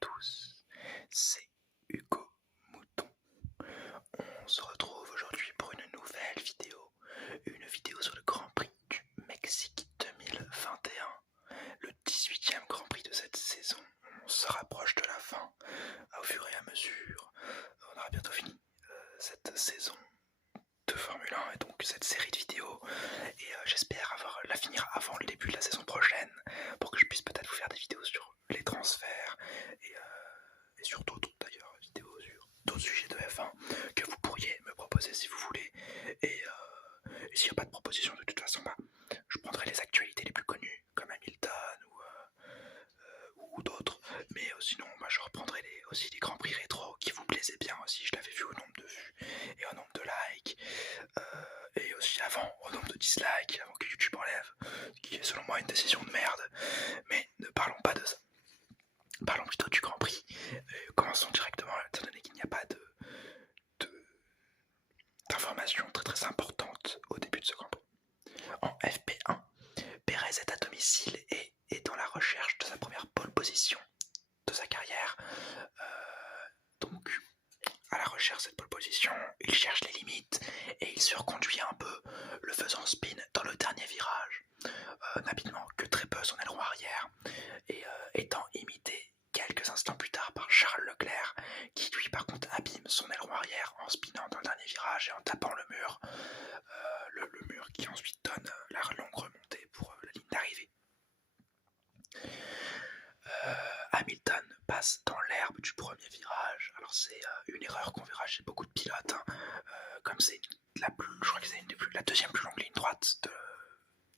tous, c'est Hugo Mouton. On se retrouve aujourd'hui pour une vidéo sur le Grand Prix du Mexique 2021, le 18e Grand Prix de cette saison. On se rapproche de la fin au fur et à mesure. On aura bientôt fini cette saison de Formule 1 et donc cette série de vidéos et j'espère la finir avant le début de la saison prochaine pour que je puisse peut-être vous faire des vidéos sur les transferts et sur d'autres d'ailleurs vidéos sur d'autres sujets de F1 que vous pourriez me proposer si vous voulez et s'il n'y a pas de proposition de toute façon je prendrai les actualités les plus connues comme Hamilton ou d'autres, mais sinon je reprendrai aussi les grands prix rétro qui vous plaisaient bien aussi. Je l'avais vu au nombre de vues et au nombre de likes et aussi au nombre de dislikes avant que YouTube enlève, qui est selon moi une décision de merde, mais ne parlons pas de ça, parlons plutôt du Grand Prix. Commençons directement étant donné qu'il n'y a pas d'informations très importantes au début de ce Grand Prix. En FP1, Perez est à domicile et est dans la recherche de sa première pole position de sa carrière. Donc à la recherche de cette pole position, il cherche les limites et il surconduit un peu, le faisant spin dans le dernier virage, n'habilement que très peu son aileron arrière et étant imité quelques instants plus tard par Charles Leclerc, qui lui par contre abîme son aileron arrière en spinant dans le dernier virage et en tapant le mur, le mur qui ensuite donne la longue remontée pour la ligne d'arrivée. Hamilton passe dans l'herbe du premier virage. Alors c'est une erreur qu'on verra chez beaucoup de pilotes, comme c'est je crois que c'est la deuxième plus longue ligne droite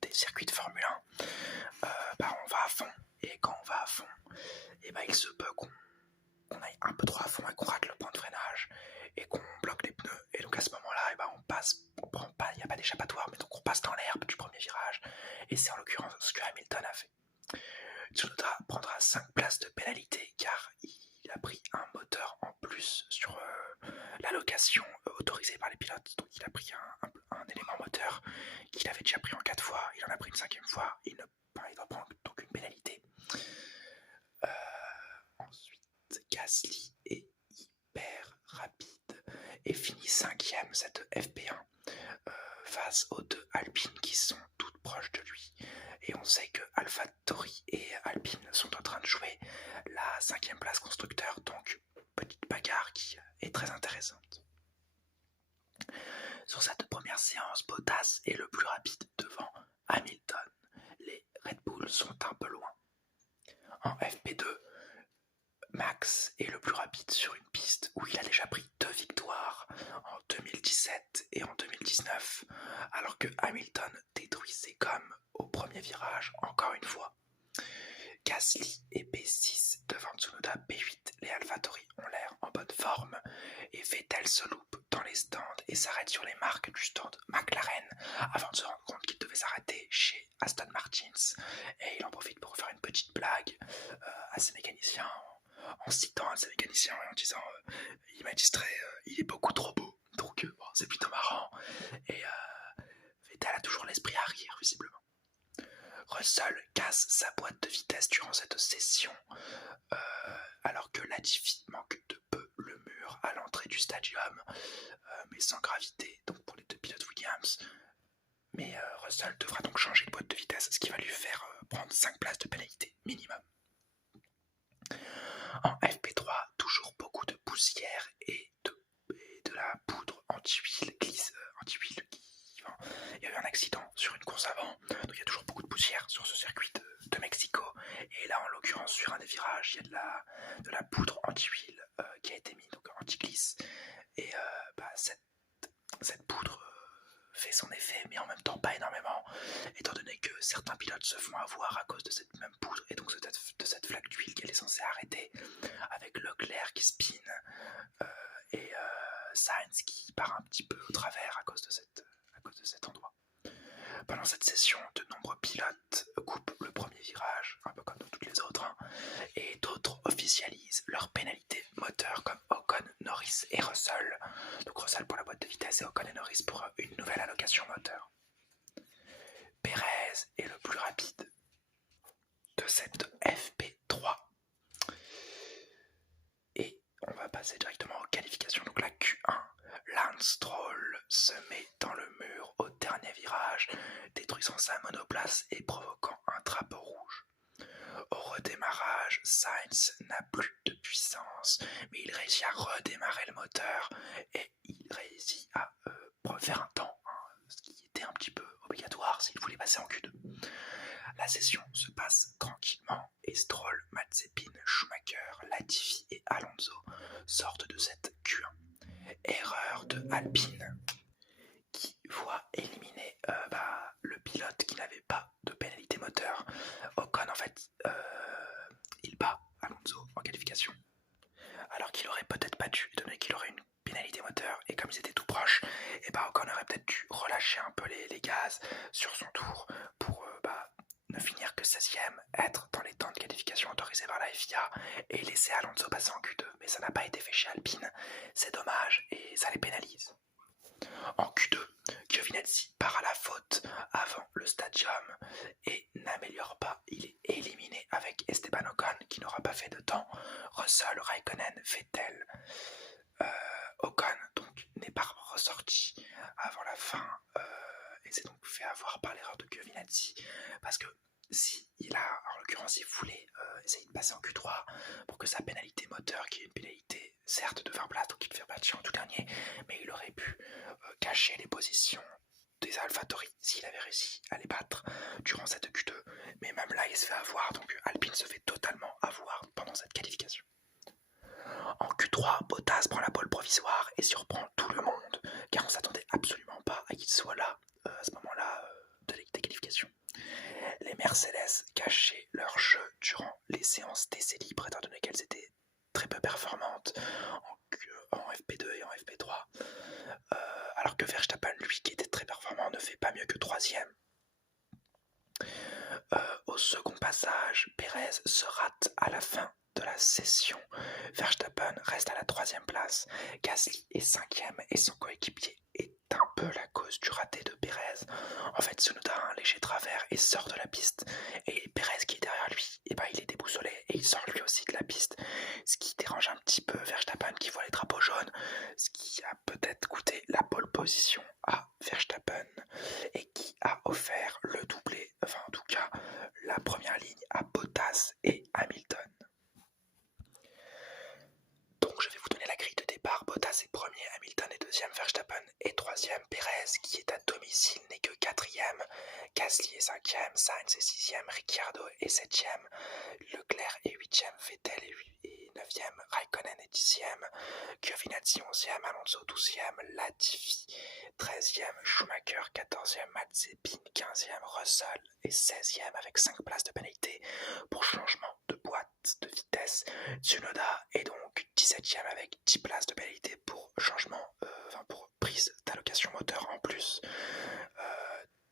des circuits de Formule 1. On va à fond, et quand on va à fond, il se peut qu'on aille un peu trop à fond et qu'on rate le point de freinage et qu'on bloque les pneus, et donc à ce moment-là il n'y a pas d'échappatoire, mais donc on passe dans l'herbe du premier virage, et c'est en l'occurrence ce que Hamilton a fait. Tsunoda prendra 5 places de pénalité car il a pris un moteur en plus sur l'allocation autorisée par les pilotes. Donc il a pris un élément moteur qu'il avait déjà pris en 4 fois, il en a pris une 5e fois, il doit prendre donc une pénalité. Ensuite, Gasly est hyper rapide et finit 5e cette FP1 face aux deux Alpine qui sont toutes proches de lui. Et on sait que AlphaTauri et Alpine sont en train de jouer la 5e place constructeur, donc petite bagarre qui est très intéressante. Sur cette première séance, Bottas est le plus rapide devant Hamilton. Les Red Bull sont un peu loin. En FP2, Max est le plus rapide sur une piste où il a déjà pris 2 victoires en 2017 et en 2019, alors que Hamilton détruit ses gommes au premier virage encore une fois. Gasly est P6 devant Tsunoda P8. Les AlphaTauri ont l'air en bonne forme et Vettel se loupe dans les stands et s'arrête sur les marques du stand McLaren avant de se rendre compte qu'il devait s'arrêter chez Aston Martin, et il en profite pour faire une petite blague à ses mécaniciens en citant à ses mécaniciens et en disant il m'a distrait, il est beaucoup trop beau, donc c'est plutôt marrant. Et Vettel a toujours l'esprit à rire visiblement. Russell casse sa boîte de vitesse durant cette session alors que Latifi manque de peu le mur à l'entrée du stadium, mais sans gravité donc pour les deux pilotes Williams. Mais Russell devra donc changer de boîte de vitesse, ce qui va lui faire prendre 5 places de pénalité minimum. En FP3, toujours beaucoup de poussière et de la poudre anti-huile il y a eu un accident sur une course avant, donc il y a toujours beaucoup de poussière sur ce circuit de Mexico, et là en l'occurrence sur un des virages il y a de la poudre anti-huile qui a été mise, donc anti-glisse, et cette poudre fait son effet, mais en même temps pas énormément, étant donné que certains pilotes se font avoir à cause de cette même poudre et donc de cette flaque d'huile qu'elle est censée arrêter, avec Leclerc qui spin et Sainz qui part un petit peu au travers à cause de cet endroit. Pendant cette session, de nombreux pilotes coupent le premier virage, un peu comme dans toutes les autres, et d'autres officialisent leur pénalité moteur comme Ocon, Norris et Russell. Donc Russell pour la boîte de vitesse et Ocon et Norris pour une nouvelle allocation moteur. Perez est le plus rapide de cette FP3 passer directement aux qualifications. Donc la Q1, Lance Stroll se met dans le mur au dernier virage, détruisant sa monoplace et provoquant un drapeau rouge. Au redémarrage, Sainz n'a plus de puissance, mais il réussit à redémarrer le moteur et il réussit à faire un temps, ce qui était un petit peu obligatoire s'il voulait passer en Q2. La session se passe tranquillement et Stroll, Mazepin, Schumacher, Latifi et Alonso sortent de cette Q1. Erreur de Alpine qui voit éliminer le pilote qui n'avait pas de pénalité moteur. Ocon en fait il bat Alonso en qualification alors qu'il aurait peut-être pas dû, étant donné qu'il aurait une pénalité moteur et comme ils étaient tout proches, et Ocon aurait peut-être dû relâcher un peu les gaz sur son tour pour ne finir que 16ème, être dans les temps de qualification autorisés par la FIA et laisser Alonso passer en Q2, mais ça n'a pas été fait chez Alpine, c'est dommage et ça les pénalise. En Q2, Giovinazzi part à la faute avant le stadium et n'améliore pas, il est éliminé avec Esteban Ocon qui n'aura pas fait de temps, Russell, Raikkonen, Vettel. Ocon donc n'est pas ressorti avant la fin et s'est donc fait avoir par l'erreur de Giovinazzi parce que si il a, en l'occurrence, il voulait essayer de passer en Q3 pour que sa pénalité moteur, qui est une pénalité certes de 20 places, donc il fait matcher en tout dernier, mais il aurait pu cacher les positions des AlphaTauri s'il avait réussi à les battre durant cette Q2, mais même là il se fait avoir, donc Alpine se fait totalement avoir pendant cette qualification. En Q3, Bottas prend la pole provisoire et surprend tout le monde, car on s'attendait absolument pas à qu'il soit là à ce moment-là des qualifications. Les Mercedes cachaient leur jeu durant les séances d'essais libres, étant donné qu'elles étaient très peu performantes en FP2 et en FP3, alors que Verstappen, lui, qui était très performant, ne fait pas mieux que 3ème. Au second passage, Perez se rate à la fin de la session. Verstappen reste à la 3ème place, Gasly est 5ème et son coéquipier est un peu la cause du raté de Perez. En fait, Tsunoda a un léger travers et sort de la piste, et Perez qui est derrière lui, il est déboussolé et il sort lui aussi de la piste, ce qui dérange un petit peu Verstappen qui voit les drapeaux jaunes, ce qui a peut-être coûté la pole position à Verstappen et qui a offert le doublé, enfin en tout cas la première ligne à Bottas et Hamilton. Donc je vais vous donner la grille de départ. Bottas est premier, Hamilton est deuxième, Verstappen est troisième, Perez qui est à domicile n'est que quatrième, Gasly est cinquième, Sainz est sixième, Ricciardo est septième, Leclerc est huitième, Vettel est neuvième, Raikkonen est dixième, Giovinazzi onzième, Alonso douzième, Latifi treizième, Schumacher quatorzième, Mazepin quinzième, Russell est 16ème avec 5 places de pénalité pour changement de boîte de vitesse. Tsunoda est donc 17ème avec 10 places de pénalité pour changement, pour prise d'allocation moteur en plus.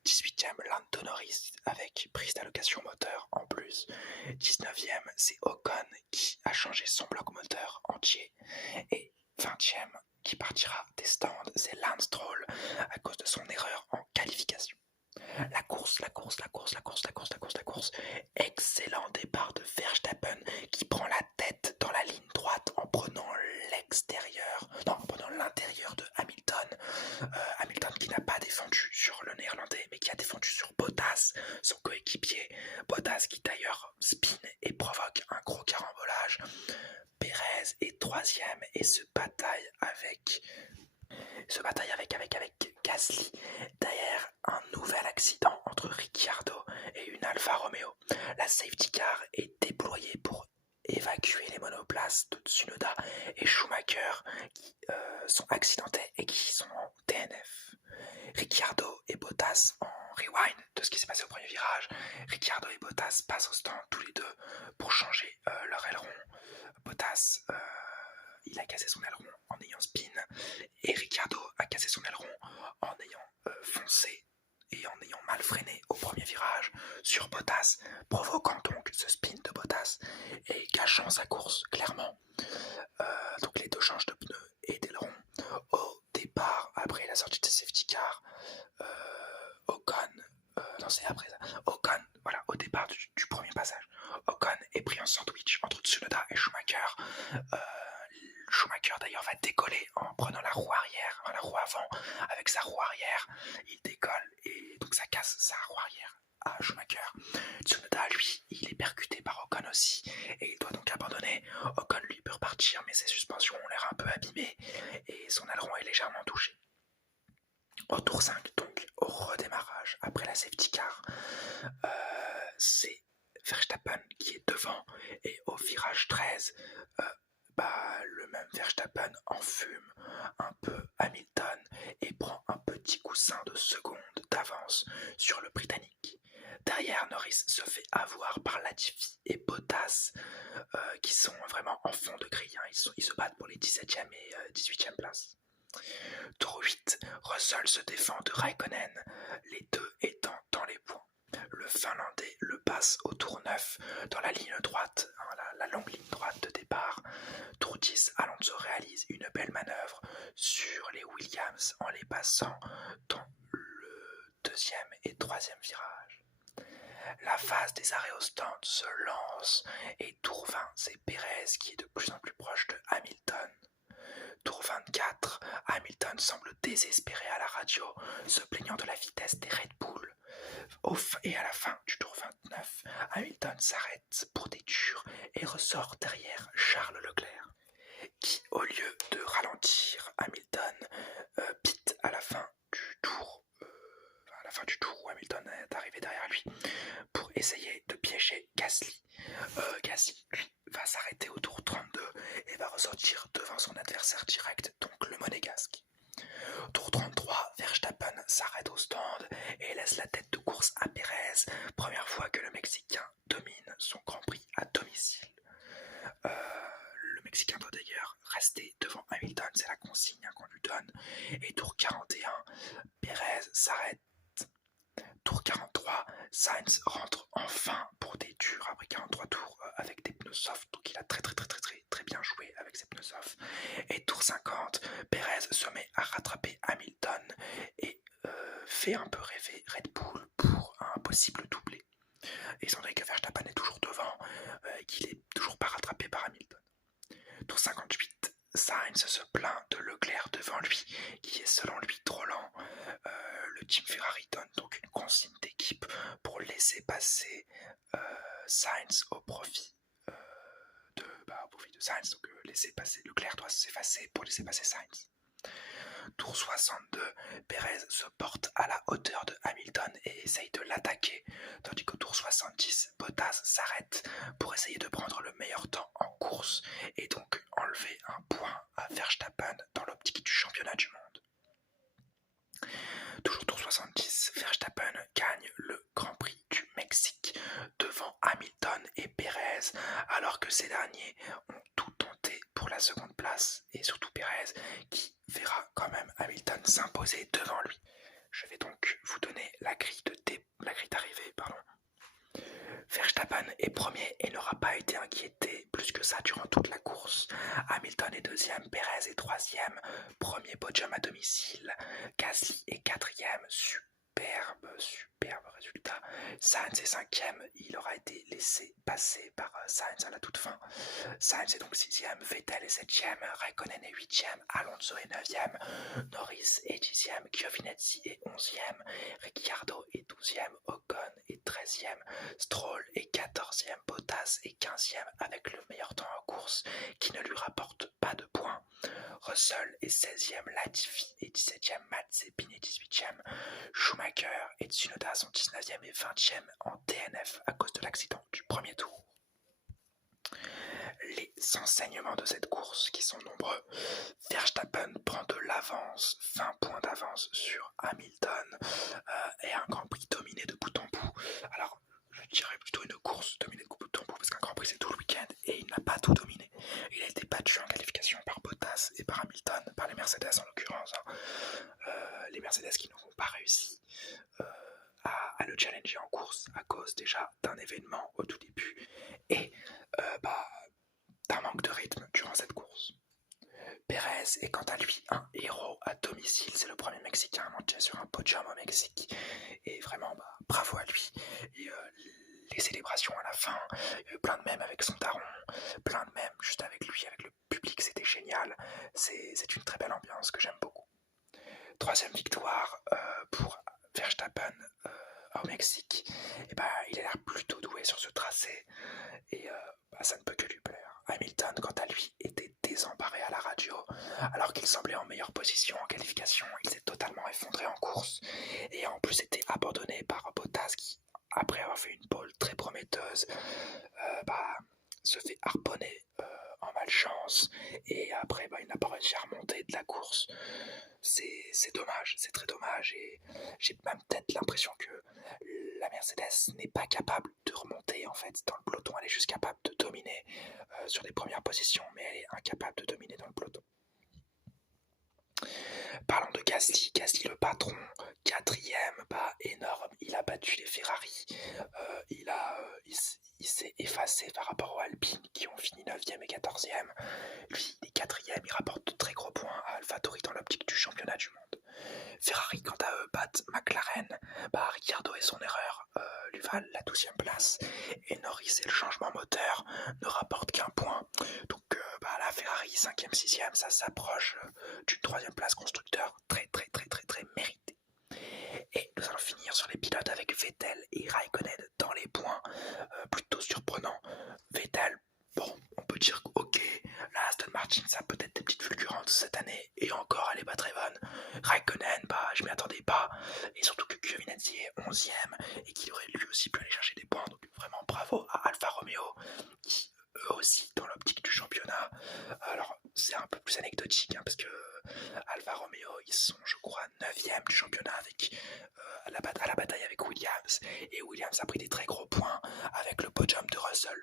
18ème, Lando Norris avec prise d'allocation moteur en plus. 19ème, c'est Ocon qui a changé son bloc moteur entier. Et 20ème, qui partira des stands, c'est Lance Stroll à cause de son erreur en qualification. La course. Excellent départ de Verstappen qui prend la tête dans la ligne droite en prenant l'intérieur de Hamilton. Hamilton qui n'a pas défendu sur le néerlandais mais qui a défendu sur Bottas, son coéquipier. Bottas qui d'ailleurs spin et provoque un gros carambolage. Perez est troisième et se bataille avec Gasly derrière un nouvel accident entre Ricciardo et une Alfa Romeo. La safety car est déployée pour évacuer les monoplaces de Tsunoda et Schumacher qui sont accidentés et qui sont en DNF. Ricciardo et Bottas en rewind de ce qui s'est passé au premier virage. Ricciardo et Bottas passent au stand tous les deux pour changer leur aileron. Bottas il a cassé son aileron en ayant spin et Ricciardo a cassé son aileron en ayant foncé et en ayant mal freiné au premier virage sur Bottas, provoquant donc ce spin de Bottas et gâchant sa course clairement. Donc les deux changent de pneus et d'aileron. Au départ, après la sortie de safety car, Ocon, voilà, au départ du premier passage, Ocon est pris en sandwich entre Tsunoda et Schumacher. Schumacher d'ailleurs va décoller en prenant la roue arrière, la roue avant, avec sa roue arrière, il décolle et donc ça casse sa roue arrière à Schumacher. Tsunoda, lui, il est percuté par Ocon aussi et il doit donc abandonner. Ocon, lui, peut repartir, mais ses suspensions ont l'air un peu abîmées et son aileron est légèrement touché. Au tour 5, donc, au redémarrage, après la safety car, c'est Verstappen qui est devant et au virage 13, le même Verstappen enfume un peu Hamilton et prend un petit coussin de seconde d'avance sur le Britannique. Derrière, Norris se fait avoir par Latifi et Bottas qui sont vraiment en fond de grille. Ils se battent pour les 17e et 18e places. Tour 8, Russell se défend de Raikkonen, les deux étant dans les points. Le Finlandais le passe au tour 9 dans la ligne droite, la longue ligne droite de départ. Tour 10, Alonso réalise une belle manœuvre sur les Williams en les passant dans le deuxième et troisième virage. La phase des arrêts au stand se lance et tour 20, c'est Pérez qui est de plus en plus proche de Hamilton. Tour 24, Hamilton semble désespéré à la radio, se plaignant de la vitesse des Red Bull. Et à la fin du tour 29, Hamilton s'arrête pour des durs et ressort derrière Charles Leclerc, qui, au lieu de ralentir Hamilton, pite à la fin du tour. Où Hamilton est arrivé derrière lui pour essayer de piéger Gasly. Gasly, lui, va s'arrêter au tour 32 et va ressortir devant son adversaire direct, donc le monégasque. Tour 33, Verstappen s'arrête au stand et laisse la tête de course à Pérez, première fois que le Mexicain domine son Grand Prix à domicile. Le Mexicain doit d'ailleurs rester devant Hamilton, c'est la consigne qu'on lui donne. Et tour 41, Pérez s'arrête. Tour 43, Sainz rentre enfin pour des durs après 43 tours avec des pneus soft, donc il a très bien joué avec ses pneus soft. Et tour 50, Pérez se met à rattraper Hamilton et fait un peu rêver Red Bull pour un possible doublé. Et étant donné que Verstappen est toujours devant, qu'il est toujours pas rattrapé par Hamilton. Tour 58, Sainz se plaint de Leclerc devant lui, qui est selon lui trop lent. Le team Ferrari donne donc une consigne d'équipe pour laisser passer Sainz au profit de Sainz. Donc laisser passer Leclerc doit s'effacer pour laisser passer Sainz. Tour 62, Pérez se porte à la hauteur de Hamilton et essaye de l'attaquer, tandis qu'au tour 70, Bottas s'arrête pour essayer de prendre le meilleur temps en course et donc enlever un point à Verstappen dans l'optique du championnat du monde. Toujours tour 70, Verstappen gagne le Grand Prix du Mexique devant Hamilton et Pérez, alors que ces derniers ont tout tenté pour la seconde place, et surtout Pérez qui verra quand même Hamilton s'imposer devant lui. Je vais donc vous donner la grille d'arrivée. Verstappen est premier et n'aura pas été inquiété plus que ça durant toute la course. Hamilton est deuxième, Pérez est troisième, premier podium à domicile. Gasly est quatrième, superbe résultat. Sainz est cinquième, il aura été laissé passer par Sainz à la toute fin. Sainz est donc sixième, Vettel est septième, Raikkonen est huitième, Alonso est neuvième, Norris est dixième, Giovinazzi est onzième, Ricciardo est douzième, Ocon est treizième, Stroll est quatorzième, Bottas est quinzième avec le meilleur temps en course qui ne lui rapporte pas de points. Russell est 16e, Latifi est 17e, Mazepin est 18e, Schumacher et Tsunoda sont 19e et 20e en DNF à cause de l'accident du premier tour. Les enseignements de cette course, qui sont nombreux: Verstappen prend de l'avance, 20 points d'avance sur Hamilton, et un Grand Prix dominé de bout en bout. Alors, je dirais plutôt une course dominée de bout en bout, parce qu'un Grand Prix c'est tout le week-end, et il n'a pas tout dominé. Il a été battu en qualification par Bottas et par Hamilton, par les Mercedes en l'occurrence. Les Mercedes qui n'auront pas réussi à le challenger en course à cause déjà d'un événement au tout début et d'un manque de rythme durant cette course. Pérez est quant à lui un héros à domicile, c'est le premier Mexicain à monter sur un podium au Mexique et vraiment bravo à lui. Et les célébrations à la fin, il y a eu plein de mèmes avec son daron, plein de mèmes juste avec lui, avec le public, c'était génial. c'est une très belle ambiance que j'aime beaucoup. Troisième victoire pour Verstappen au Mexique. Et il a l'air plutôt doué sur ce tracé et ça ne peut que lui plaire. Hamilton, quant à lui, était désemparé à la radio, alors qu'il semblait en meilleure position en qualification. Il s'est totalement effondré en course et en plus était abandonné par Bottas qui, après avoir fait une pole très prometteuse, se fait harponner en malchance et après il n'a pas réussi à remonter de la course. C'est dommage, c'est très dommage et j'ai même peut-être l'impression que la Mercedes n'est pas capable de remonter en fait dans le peloton. Elle est juste capable de dominer sur les premières positions, mais elle est incapable de dominer dans le peloton. Parlons de Gasly, Gasly le patron, quatrième, énorme, il a battu les Ferrari, il s'est effacé par rapport aux Alpine qui ont fini 9e et 14e, lui il est 4e, il rapporte de très gros points à AlphaTauri dans l'optique du championnat du monde. Ferrari quant à eux battent McLaren, Ricciardo et son erreur lui valent la 12e place et Norris et le changement moteur ne rapportent qu'un point. Donc la Ferrari 5e, 6e, ça s'approche d'une 3e place constructeur très méritée. Et nous allons finir sur les pilotes avec Vettel et Raikkonen dans les points, plutôt surprenant. Vettel, bon, on peut dire que ok, la Aston Martin ça a peut-être des petites fulgurances cette année et encore elle est pas très bonne. Raikkonen, je m'y attendais pas et surtout que Giovinazzi est 11e et qu'il aurait lui aussi pu aller chercher des points, donc vraiment bravo à Alfa Romeo qui eux aussi dans l'optique du championnat. Alors c'est un peu plus anecdotique parce que Alfa Romeo ils sont je crois 9e du championnat avec à la bataille avec Williams et Williams a pris des très gros points avec le podium de Russell,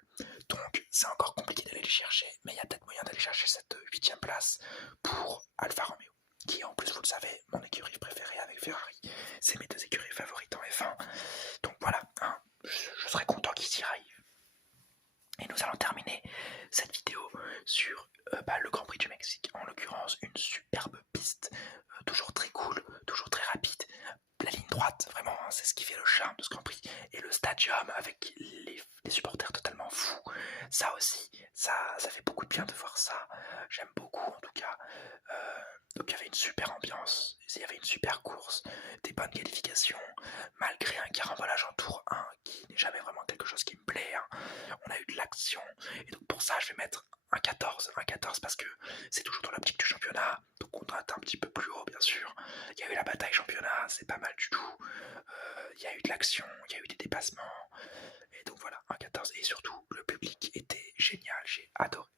donc c'est encore compliqué d'aller les chercher, mais il y a peut-être moyen d'aller chercher cette 8e place pour Alfa Romeo qui est en plus vous le savez mon écurie préférée avec Ferrari, c'est mes deux écuries favorites en F1, donc voilà, je serais content qu'ils y arrivent. Et nous allons terminer cette vidéo sur le Grand Prix du Mexique, en l'occurrence une superbe piste, toujours très cool, toujours très rapide, la ligne droite, vraiment c'est ce qui fait le charme de ce Grand Prix, et le stadium avec les supporters totalement fous, ça aussi, ça fait beaucoup de bien de voir ça, j'aime beaucoup en tout cas. Donc il y avait une super ambiance, il y avait une super course, des bonnes qualifications, malgré un carambolage en tour 1 qui n'est jamais vraiment quelque chose qui me plaît, on a eu de l'action, et donc pour ça je vais mettre un 14 parce que c'est toujours dans l'optique du championnat, donc on doit être un petit peu plus haut bien sûr, il y a eu la bataille championnat, c'est pas mal du tout, il y a eu de l'action, il y a eu des dépassements, et donc voilà, un 14, et surtout le public était génial, j'ai adoré.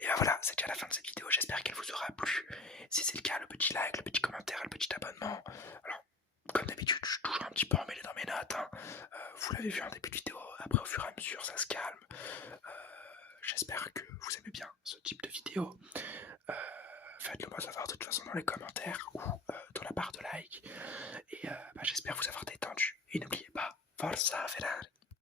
Et voilà, c'est déjà la fin de cette vidéo, j'espère qu'elle vous aura plu. Si c'est le cas, le petit like, le petit commentaire, le petit abonnement. Alors, comme d'habitude, je suis toujours un petit peu emmêlé dans mes notes. Vous l'avez vu en début de vidéo, après au fur et à mesure, ça se calme. J'espère que vous aimez bien ce type de vidéo. Faites-le moi savoir de toute façon dans les commentaires ou dans la barre de like. Et j'espère vous avoir détendu. Et n'oubliez pas, Forza Ferrari!